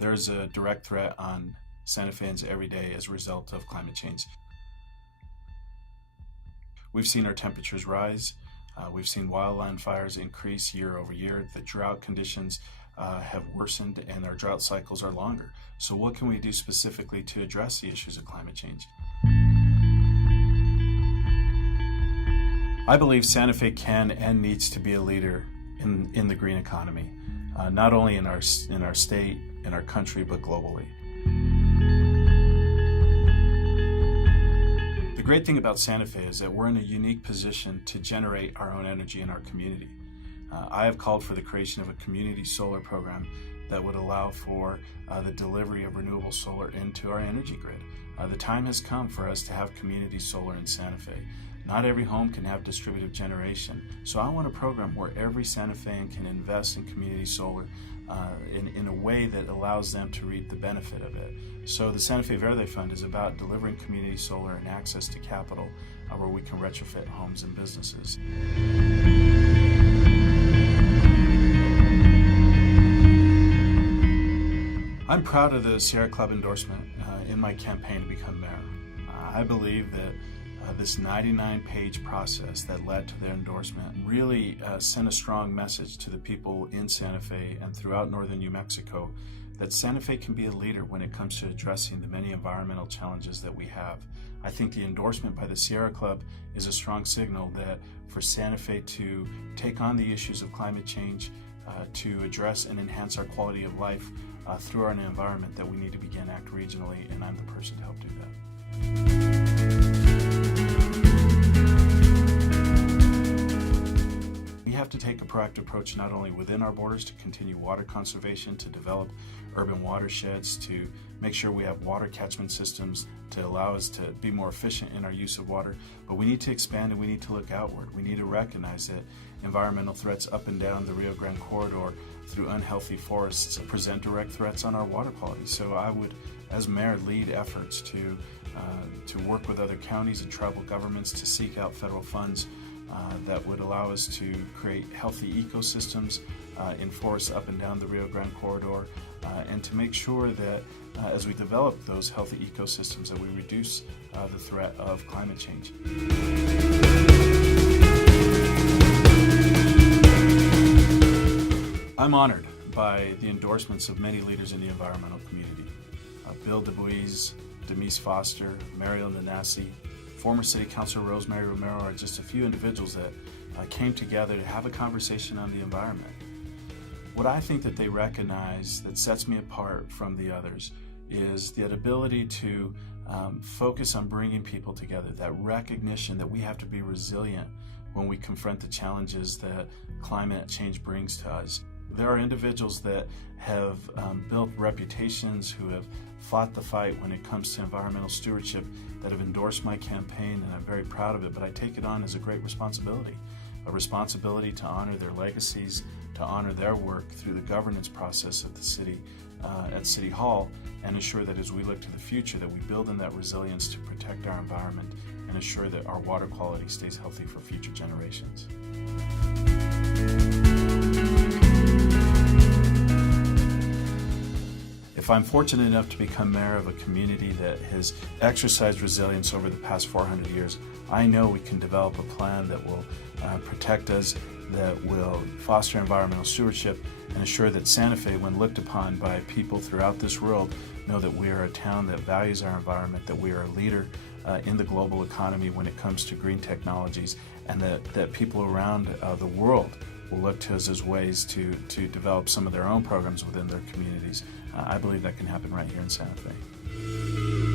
There's a direct threat on Santa Feans every day as a result of climate change. We've seen our temperatures rise. We've seen wildland fires increase year over year. The drought conditions have worsened and our drought cycles are longer. So what can we do specifically to address the issues of climate change? I believe Santa Fe can and needs to be a leader in the green economy, not only in our state, in our country, but globally. The great thing about Santa Fe is that we're in a unique position to generate our own energy in our community. I have called for the creation of a community solar program that would allow for the delivery of renewable solar into our energy grid. The time has come for us to have community solar in Santa Fe. Not every home can have distributed generation, so I want a program where every Santa Fean can invest in community solar in a way that allows them to reap the benefit of it. So the Santa Fe Verde Fund is about delivering community solar and access to capital where we can retrofit homes and businesses. I'm proud of the Sierra Club endorsement in my campaign to become mayor. I believe that this 99-page process that led to their endorsement really sent a strong message to the people in Santa Fe and throughout northern New Mexico that Santa Fe can be a leader when it comes to addressing the many environmental challenges that we have. I think the endorsement by the Sierra Club is a strong signal that for Santa Fe to take on the issues of climate change, to address and enhance our quality of life through our environment, that we need to begin to act regionally, and I'm the person to help do that. We have to take a proactive approach not only within our borders to continue water conservation, to develop urban watersheds, to make sure we have water catchment systems to allow us to be more efficient in our use of water, but we need to expand and we need to look outward. We need to recognize that environmental threats up and down the Rio Grande corridor through unhealthy forests present direct threats on our water quality. So I would, as mayor, lead efforts to work with other counties and tribal governments to seek out federal funds that would allow us to create healthy ecosystems in forests up and down the Rio Grande corridor, and to make sure that as we develop those healthy ecosystems that we reduce the threat of climate change. I'm honored by the endorsements of many leaders in the environmental community. Bill deBuys, Denise Foster, Mariel Nanasi, former City Councilor Rosemary Romero are just a few individuals that came together to have a conversation on the environment. What I think that they recognize that sets me apart from the others is the ability to focus on bringing people together, that recognition that we have to be resilient when we confront the challenges that climate change brings to us. There are individuals that have built reputations, who have fought the fight when it comes to environmental stewardship, that have endorsed my campaign, and I'm very proud of it, but I take it on as a great responsibility. A responsibility to honor their legacies, to honor their work through the governance process of the city, at City Hall, and ensure that as we look to the future that we build in that resilience to protect our environment and ensure that our water quality stays healthy for future generations. If I'm fortunate enough to become mayor of a community that has exercised resilience over the past 400 years, I know we can develop a plan that will protect us, that will foster environmental stewardship, and ensure that Santa Fe, when looked upon by people throughout this world, know that we are a town that values our environment, that we are a leader in the global economy when it comes to green technologies, and that people around the world will look to us as ways to develop some of their own programs within their communities. I believe that can happen right here in Santa Fe.